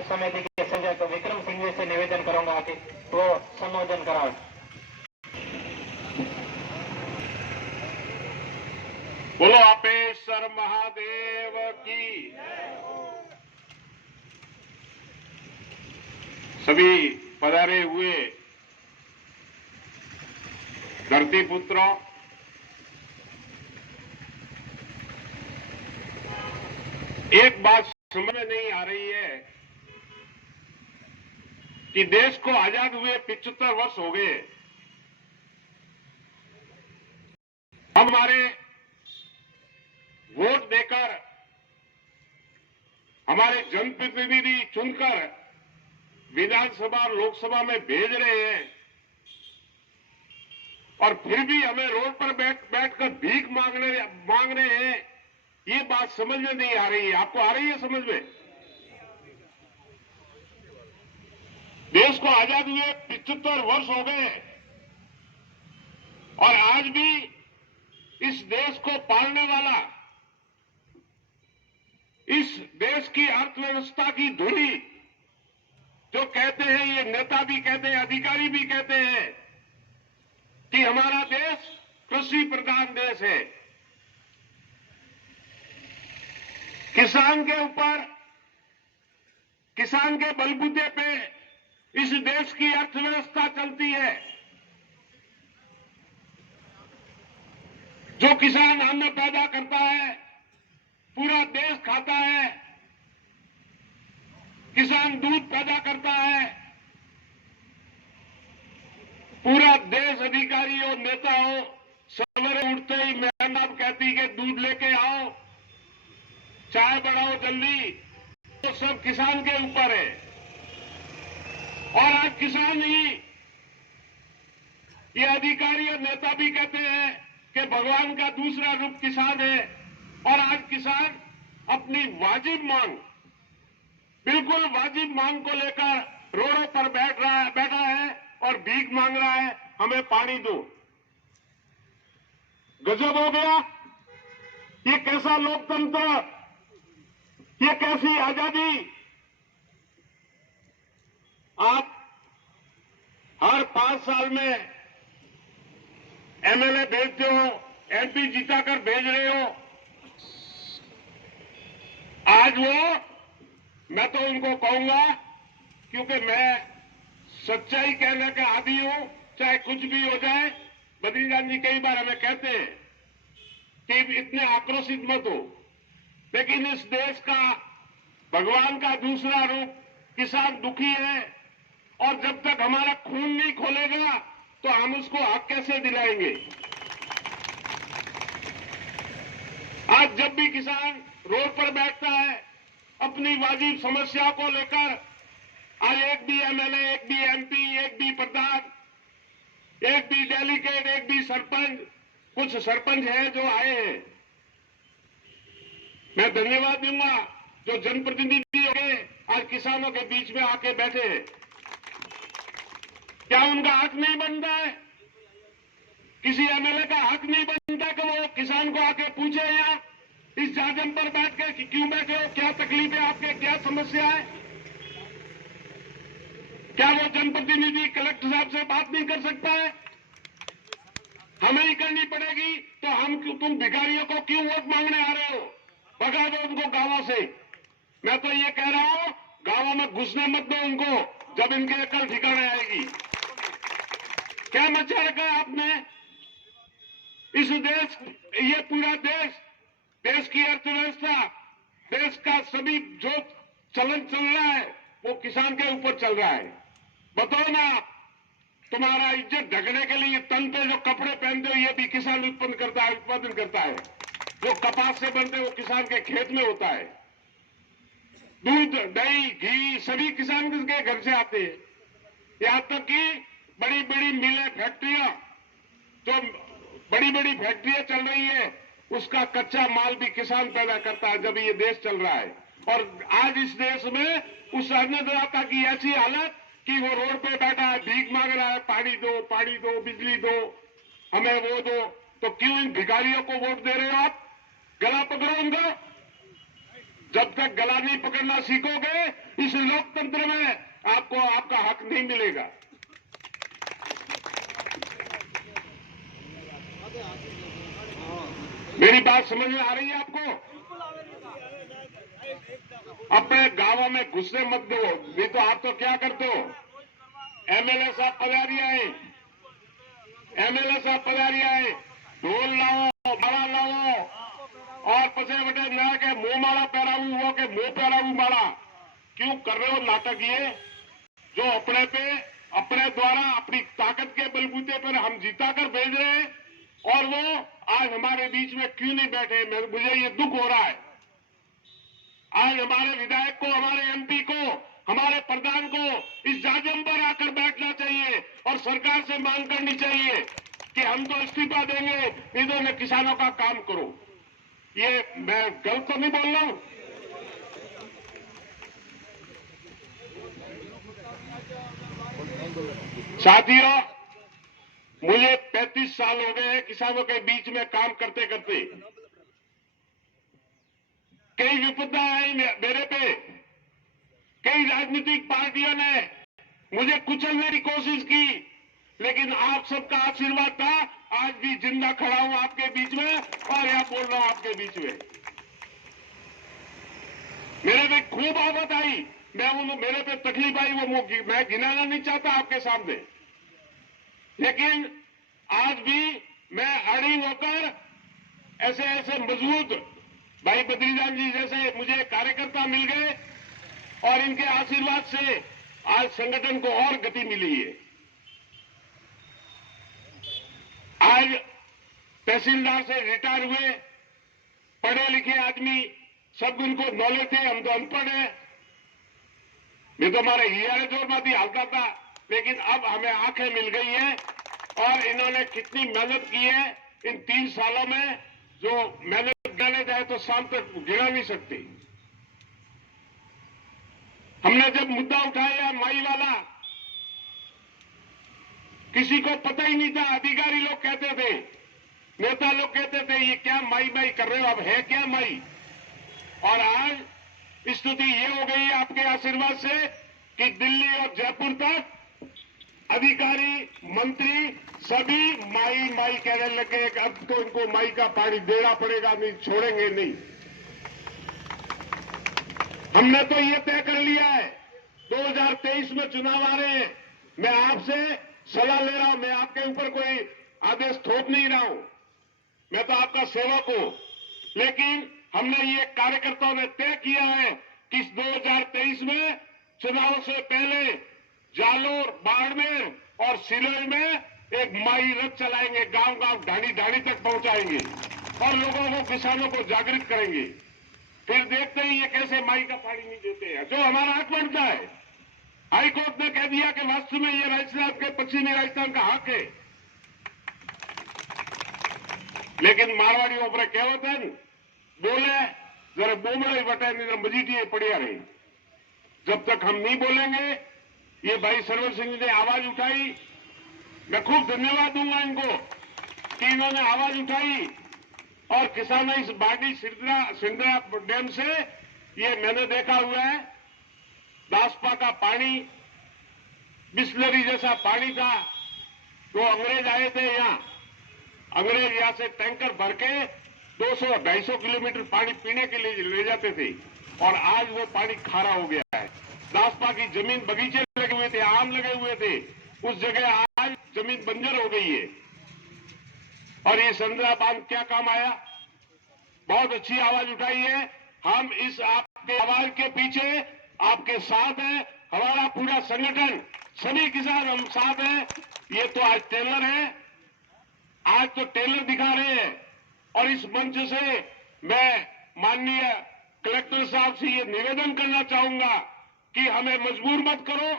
कार्य समिति के संचालक विक्रम सिंह जी से निवेदन करूंगा कि वो संबोधन कराए। बोलो अपेश्वर महादेव की। सभी पधारे हुए धरती पुत्रों, एक बात समझ में नहीं आ रही है कि देश को आजाद हुए 75 वर्ष हो गए। हमारे वोट देकर हमारे जनप्रतिनिधि चुनकर विधानसभा लोकसभा में भेज रहे हैं और फिर भी हमें रोड पर बैठकर भीख मांग रहे हैं। ये बात समझ में नहीं आ रही है। आपको आ रही है समझ में? देश को आजाद हुए 75 वर्ष हो गए और आज भी इस देश को पालने वाला, इस देश की अर्थव्यवस्था की धुरी जो कहते हैं, ये नेता भी कहते हैं, अधिकारी भी कहते हैं कि हमारा देश कृषि प्रधान देश है। किसान के ऊपर, किसान के बलबूते पे इस देश की अर्थव्यवस्था चलती है। जो किसान अन्न पैदा करता है पूरा देश खाता है। किसान दूध पैदा करता है, पूरा देश, अधिकारी हो, नेता हो, सवेरे उठते ही मैडम साहब कहती कि दूध लेके आओ, चाय बढ़ाओ जल्दी, तो सब किसान के ऊपर है। और आज किसान ही, ये अधिकारी और नेता भी कहते हैं कि भगवान का दूसरा रूप किसान है। और आज किसान अपनी वाजिब मांग, बिल्कुल वाजिब मांग को लेकर रोडों पर बैठा है और भीख मांग रहा है, हमें पानी दो। गजब हो गया। ये कैसा लोकतंत्र, ये कैसी आजादी। आप हर 5 साल में एमएलए भेजते हो, एमपी जिताकर भेज रहे हो। आज मैं तो उनको कहूंगा, क्योंकि मैं सच्चाई कहने का आदी हूं, चाहे कुछ भी हो जाए। बद्रीनाथ जी कई बार हमें कहते हैं कि इतने आक्रोशित मत हो, लेकिन इस देश का भगवान का दूसरा रूप किसान दुखी है और जब तक हमारा खून नहीं खोलेगा तो हम उसको हक कैसे दिलाएंगे। आज जब भी किसान रोड पर बैठता है अपनी वाजिब समस्या को लेकर, आज एक भी एमएलए, एक भी एमपी, एक भी प्रधान, एक भी डेलीगेट, एक भी सरपंच, कुछ सरपंच हैं जो आए हैं, मैं धन्यवाद दूंगा जो जनप्रतिनिधि होंगे आज किसानों के बीच में आके बैठे हैं। क्या उनका हक नहीं बनता है? किसी एमएलए का हक नहीं बनता कि वो किसान को आके पूछे या इस जाजम पर बैठ के कि क्यों बैठे हो, क्या तकलीफ है आपके, क्या समस्या है? क्या वो जनप्रतिनिधि कलेक्टर साहब से बात नहीं कर सकता है? हमें ही करनी पड़ेगी। तो तुम भिखारियों को क्यों वोट मांगने आ रहे हो? भगा दो उनको गांवों से। मैं तो ये कह रहा हूं, गांवों में घुसने मत दो उनको, जब इनके अकल ठिकाने आएगी। क्या मचा रखा है आपने इस देश, ये पूरा देश, देश की अर्थव्यवस्था, देश का सभी जो चलन चल रहा है वो किसान के ऊपर चल रहा है। बताओ ना, तुम्हारा इज्जत ढकने के लिए तन पे जो कपड़े पहनते हो ये भी किसान उत्पादन करता है। जो कपास से बनते हैं वो किसान के खेत में होता है। दूध, दही, घी सभी किसान के घर से आते हैं। यहां तक कि बड़ी बड़ी मिलें, फैक्ट्रियां, जो बड़ी बड़ी फैक्ट्रियां चल रही है, उसका कच्चा माल भी किसान पैदा करता है जब ये देश चल रहा है। और आज इस देश में उस अन्नदाता की ऐसी हालत कि वो रोड पे बैठा है, भीख मांग रहा है, पानी दो, बिजली दो, हमें वो दो। तो क्यों इन भिखारियों को वोट दे रहे हो आप? गला पकड़ो उनको। जब तक गला नहीं पकड़ना सीखोगे इस लोकतंत्र में आपको आपका हक नहीं मिलेगा। मेरी बात समझ में आ रही है आपको? अपने गांवों में घुसने मत दो, नहीं तो आप तो क्या करते हो, एमएलए साहब पधारिया है, एमएलए साहब पधारिया है, ढोल लाओ, माला लाओ और पसे बटे ना के मुंह माला पहराऊ हो के मुंह पहराऊ माला, क्यों कर रहे हो नाटक ये? जो अपने पे अपने द्वारा अपनी ताकत के बलबूते पर हम जीता कर भेज रहे हैं और वो आज हमारे बीच में क्यों नहीं बैठे? मुझे ये दुख हो रहा है। आज हमारे विधायक को, हमारे एमपी को, हमारे प्रधान को इस जाजम पर आकर बैठना चाहिए और सरकार से मांग करनी चाहिए कि हम तो इस्तीफा देंगे, इधर में किसानों का काम करो। ये मैं गलत तो नहीं बोल रहा हूं? साथियों, मुझे 35 साल हो गए हैं किसानों के बीच में काम करते करते। कई विपदा आई मेरे पे, कई राजनीतिक पार्टियों ने मुझे कुचलने की कोशिश की, लेकिन आप सबका आशीर्वाद था, आज भी जिंदा खड़ा हूं आपके बीच में और यहां बोल रहा हूं आपके बीच में। मेरे पे खूब आफत आई, मेरे पे तकलीफ आई, वो मैं गिनाना नहीं चाहता आपके सामने, लेकिन आज भी मैं अड़िंग होकर ऐसे ऐसे मजबूत भाई बद्रीदान जी जैसे मुझे कार्यकर्ता मिल गए और इनके आशीर्वाद से आज संगठन को और गति मिली है। आज तहसीलदार से रिटायर हुए पढ़े लिखे आदमी, सब उनको नॉलेज थे, हम तो अनपढ़ हैं। नहीं तो हमारे हियारे जोर माती हालता था, लेकिन अब हमें आंखें मिल गई हैं और इन्होंने कितनी मेहनत की है इन 3 सालों में, जो मेहनत गिनाने जाए तो शाम तक गिना नहीं सकती। हमने जब मुद्दा उठाया माई वाला, किसी को पता ही नहीं था, अधिकारी लोग कहते थे, नेता लोग कहते थे ये क्या माई माई कर रहे हो, अब है क्या माई? और आज स्थिति ये हो गई है आपके आशीर्वाद से कि दिल्ली और जयपुर तक अधिकारी मंत्री सभी माई माई कहने लगे कि अब तो इनको माई का पानी देना पड़ेगा, नहीं छोड़ेंगे नहीं। हमने तो ये तय कर लिया है, 2023 में चुनाव आ रहे हैं, मैं आपसे सलाह ले रहा हूं, मैं आपके ऊपर कोई आदेश थोप नहीं रहा हूं, मैं तो आपका सेवक हूं, लेकिन हमने ये कार्यकर्ताओं ने तय किया है कि इस 2023 में चुनाव से पहले जालोर, बाड़मेर और सिलोई में एक माई रथ चलाएंगे, गांव गांव ढाणी ढाणी तक पहुंचाएंगे और लोगों को, किसानों को जागृत करेंगे। फिर देखते ही ये कैसे माई का पानी नहीं देते हैं, जो हमारा हक बनता है। हाईकोर्ट ने कह दिया कि वास्तव में ये राजस्थान के पश्चिमी राजस्थान का हक है, लेकिन मारवाड़ी ऊपर कहावत है, बोले जरा बोमड़े बटे नहीं मजीठी पड़िया रही। जब तक हम नहीं बोलेंगे, ये भाई सरवर सिंह ने आवाज उठाई, मैं खूब धन्यवाद दूंगा इनको कि इन्होंने आवाज उठाई और किसानों इस बाडी सिंधरा डैम से, ये मैंने देखा हुआ है, दासपा का पानी बिस्लरी जैसा पानी था। वो अंग्रेज आए थे यहाँ, अंग्रेज यहाँ से टैंकर भर के 200-250 किलोमीटर पानी पीने के लिए ले जाते थे और आज वो पानी खारा हो गया है। दासपा की जमीन, बगीचे लगे हुए थे, आम लगे हुए थे, उस जगह आज जमीन बंजर हो गई है। और ये संद्रा बांध क्या काम आया? बहुत अच्छी आवाज उठाई है, हम इस आपके आवाज के पीछे आपके साथ हैं, हमारा पूरा संगठन, सभी किसान हम साथ हैं। ये तो आज टेलर है, आज तो टेलर दिखा रहे हैं और इस मंच से मैं माननीय कलेक्टर साहब से ये निवेदन करना चाहूंगा कि हमें मजबूर मत करो,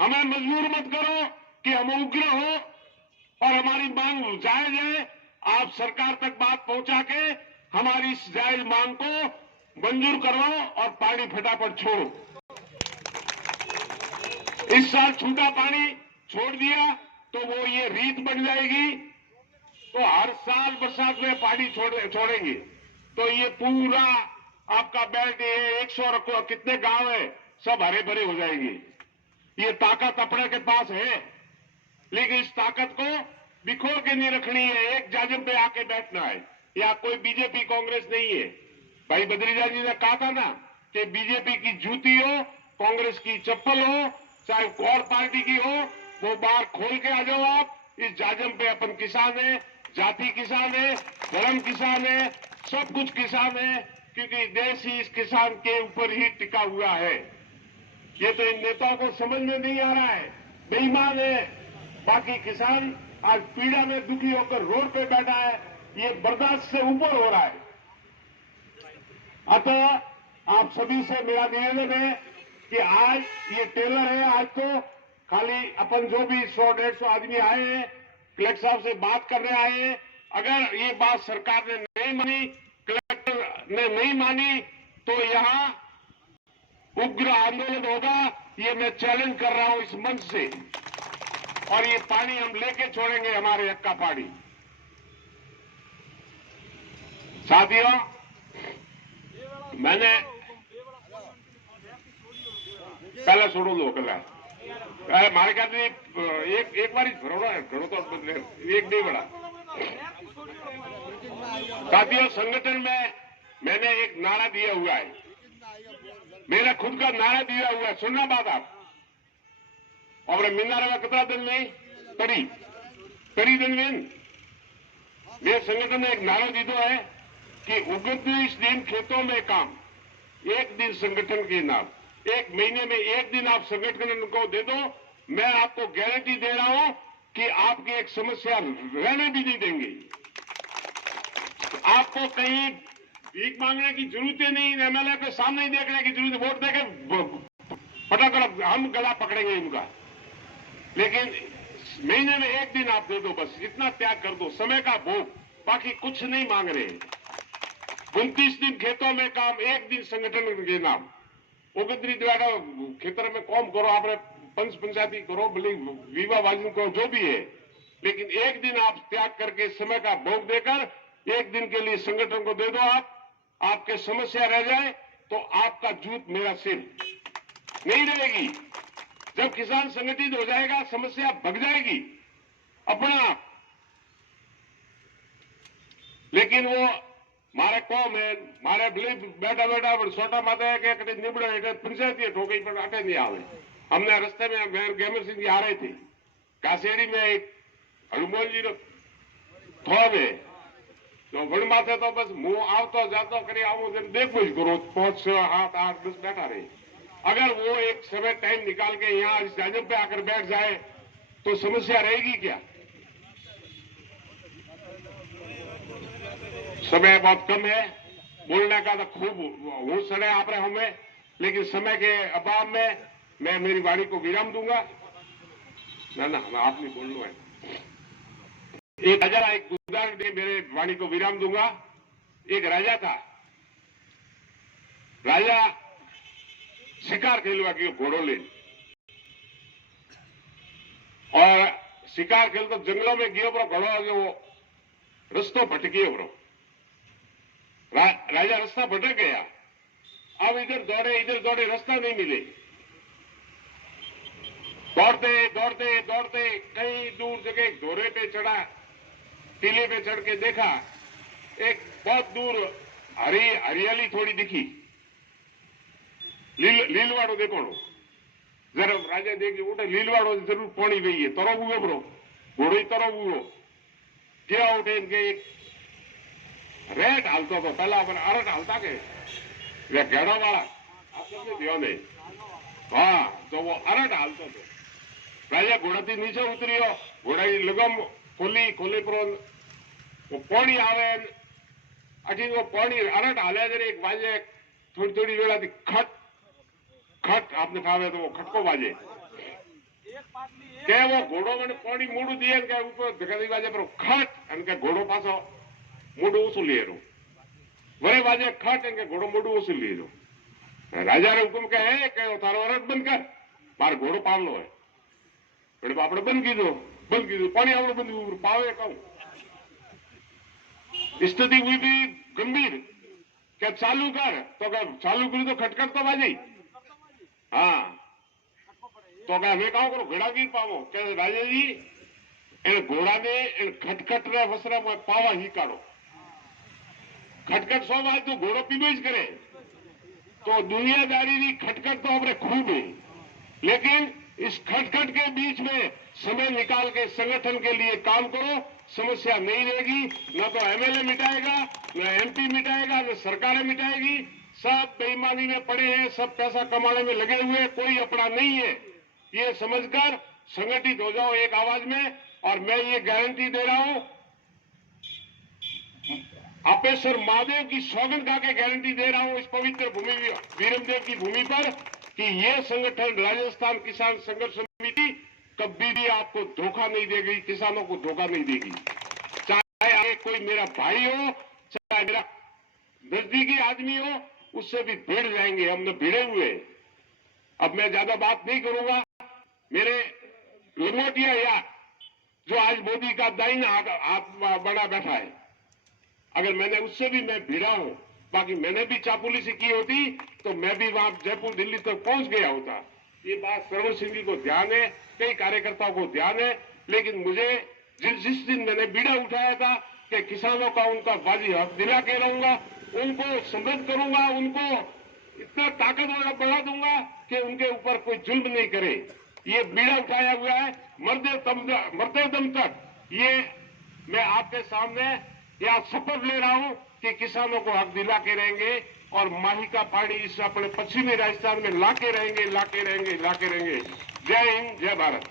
हमें मजबूर मत करो कि हम उग्र हो और हमारी मांग जायज है। आप सरकार तक बात पहुंचा के हमारी इस जायज मांग को मंजूर करवाओ और पानी फटाफट छोड़ो। इस साल छूटा पानी छोड़ दिया तो वो ये रीत बन जाएगी, तो हर साल बरसात में पानी छोड़ेंगे तो ये पूरा आपका बेल्ट ये 100 कितने गांव है, सब हरे भरे हो जाएंगे। ये ताकत अपने के पास है, लेकिन इस ताकत को बिखोर के नहीं रखनी है, एक जाजम पे आके बैठना है। या कोई बीजेपी कांग्रेस नहीं है। भाई बद्रीजा जी ने कहा था ना कि बीजेपी की जूती हो, कांग्रेस की चप्पल हो, चाहे और पार्टी की हो, वो बाहर खोल के आ जाओ आप। इस जाजम पे अपन किसान है, जाति किसान है, धर्म किसान है, सब कुछ किसान है, क्योंकि देश ही इस किसान के ऊपर ही टिका हुआ है। ये तो इन नेताओं को समझ में नहीं आ रहा है, बेईमान है। बाकी किसान आज पीड़ा में दुखी होकर रोड पे बैठा है, ये बर्दाश्त से ऊपर हो रहा है। अतः आप सभी से मेरा निवेदन है कि आज ये टेलर है, आज तो खाली अपन जो भी 100-150 आदमी आए हैं, कलेक्टर साहब से बात करने आए हैं। अगर ये बात सरकार ने नहीं मानी, कलेक्टर ने नहीं मानी, तो यहां उग्र आंदोलन होगा। ये मैं चैलेंज कर रहा हूं इस मंच से। और ये पानी हम लेके छोड़ेंगे, हमारे हक का पानी। साथियों, मैंने पहले छोड़ो लो पहले मारे क्या एक बार घड़ो तो एक नहीं बड़ा। साथियों, संगठन में मैंने एक नारा दिया हुआ है, मेरा खुद का नारा दिया हुआ है, सुनना बात आप। और मीनारा में कितना दिन नहीं तरी दिन में मेरे संगठन ने एक नारा दीदो है कि 29 दिन खेतों में काम, एक दिन संगठन के नाम। एक महीने में एक दिन आप संगठन को दे दो, मैं आपको गारंटी दे रहा हूं कि आपकी एक समस्या रहने भी नहीं देंगे। आपको कहीं भीख मांगने की जरूरत ही नहीं, एमएलए के सामने ही देखने की जरूरत, वोट देके फटाफट हम गला पकड़ेंगे इनका। लेकिन महीने में एक दिन आप दे दो, बस इतना त्याग कर दो, समय का भोग, बाकी कुछ नहीं मांग रहे। 29 दिन खेतों में काम, एक दिन संगठन के नाम। ओगद्री द्वारा खेतर में कौम करो, आपने पंच पंचायती करो, भले विवाह वाजन करो, जो भी है, लेकिन एक दिन आप त्याग करके समय का भोग देकर एक दिन के लिए संगठन को दे दो। आपके समस्या रह जाए तो आपका जूत मेरा सिर नहीं रहेगी। जब किसान संगठित हो जाएगा, समस्या भग जाएगी अपना आप। लेकिन वो मारे कौम है, मारे भले बैठा बैठा छोटा माता है कि निबड़े पंचायती ठोकई पर अटे नहीं आवे। हमने रस्ते में गेमर सिंह जी आ रहे थे, कासेड़ी में एक हनुमान जी थोड़ा में तो वण माथे तो बस मुंह आवतो जातो करी आवो देखो ही करो, 5, 6, 7, 8, 10 बैठा रहे। अगर वो एक समय टाइम निकाल के यहां इस जाजम पे आकर बैठ जाए तो समस्या रहेगी क्या? समय बहुत कम है, बोलने का तो खूब होश चढ़े आप रहे हमें, लेकिन समय के अभाव में मैं मेरी वाणी को विराम दूंगा। ना आप नहीं बोलना है। एक राजा, एक उदाहरण दे, मेरे वाणी को विराम दूंगा। एक राजा था, राजा शिकार खेलवा गयो घोड़ो ले, और शिकार खेल तो जंगलों में गयो, पर घोड़ो जो रस्तो भटक गयो बरो। राजा रास्ता भटक गया। अब इधर दौड़े रास्ता नहीं मिले। दौड़ते दौड़ते दौड़ते कई दूर जगह घोड़े पे चढ़ा, टीले पे चढ़ के देखा, एक बहुत दूर हरियाली थोड़ी दिखी, लीलवाड़ो देखो। जरा राजा देख उठे, लीलवाड़ो जरूर पानी गई है, तरो हुए बरो, घोड़ो तरो हुए। क्या उठे इनके एक रेट हालता तो पहला अपन अरट हालता के घेड़ा वाला आपने ध्यान है। हाँ, तो वो अरट हालता तो राजा घोड़ा थी नीचे उतरियो, घोड़ा की लगम खोली पर वो पानी आवे, अठी वो पानी अरट हाले जरे एक बाजे थोड़ी वेला थी खट खट आपने खावे तो वो खटको बाजे के वो घोड़ो मैंने पानी मूडू दिए के ऊपर धकाधी बाजे पर खट इनके घोड़ो पासो मूडू वसूल लिये वरे बाजे खट इनके घोड़ो मूडू वसूल लिये। राजा ने हुक्म कहे कि तारो अरट बंद कर, मार घोड़ो पाल लो है। बड़े आपने बंद की दो पानी आवड़ो बंद पावे कहूं। स्थिति हुई भी गंभीर। क्या चालू कर, तो क्या चालू करूं तो खटखट तो बाजी। हाँ तो क्या हमें कहा करो घोड़ा की पावो क्या राजा जी इन घोड़ा ने इन खटखट रे वसरा में पावा ही काढ़ो। खटखट 100 बार तो घोड़ो पीबो ज करे तो दुनियादारी की खटखट तो अपने खूब है, लेकिन इस खटखट के बीच में समय निकाल के संगठन के लिए काम करो, समस्या नहीं रहेगी। न तो एमएलए मिटाएगा, न एमपी मिटाएगा, न सरकारें मिटाएगी। सब बेईमानी में पड़े हैं, सब पैसा कमाने में लगे हुए, कोई अपना नहीं है। ये समझकर संगठित हो जाओ एक आवाज में। और मैं ये गारंटी दे रहा हूं, अपेश्वर महादेव की सौगंध खा के गारंटी दे रहा हूं इस पवित्र भूमि वीरमदेव की भूमि पर कि ये संगठन राजस्थान किसान संघर्ष समिति कभी भी आपको धोखा नहीं देगी, किसानों को धोखा नहीं देगी। चाहे कोई मेरा भाई हो, चाहे मेरा नजदीकी आदमी हो, उससे भी भिड़ जाएंगे। हमने भिड़े हुए। अब मैं ज्यादा बात नहीं करूंगा। मेरे लंगोटिया यार जो आज मोदी का दाहिना हाथ बना बैठा है, अगर मैंने उससे भी मैं भिड़ा हूं, बाकी मैंने भी चापुलिसी की होती तो मैं भी वहां जयपुर दिल्ली तक पहुंच गया होता। ये बात सरवर सिंह जी को ध्यान है, कई कार्यकर्ताओं को ध्यान है, लेकिन मुझे जिस दिन मैंने बीड़ा उठाया था कि किसानों का उनका बाजी हक दिला के रहूंगा, उनको समृद्ध करूंगा, उनको इतना ताकतवर बढ़ा दूंगा कि उनके ऊपर कोई जुल्म नहीं करे। ये बीड़ा उठाया हुआ है मरते दम तक। ये मैं आपके सामने यह शपथ ले रहा हूं कि किसानों को हक दिला के रहेंगे और माही का पानी इस अपने पश्चिमी राजस्थान में लाके रहेंगे। जय हिंद, जय भारत।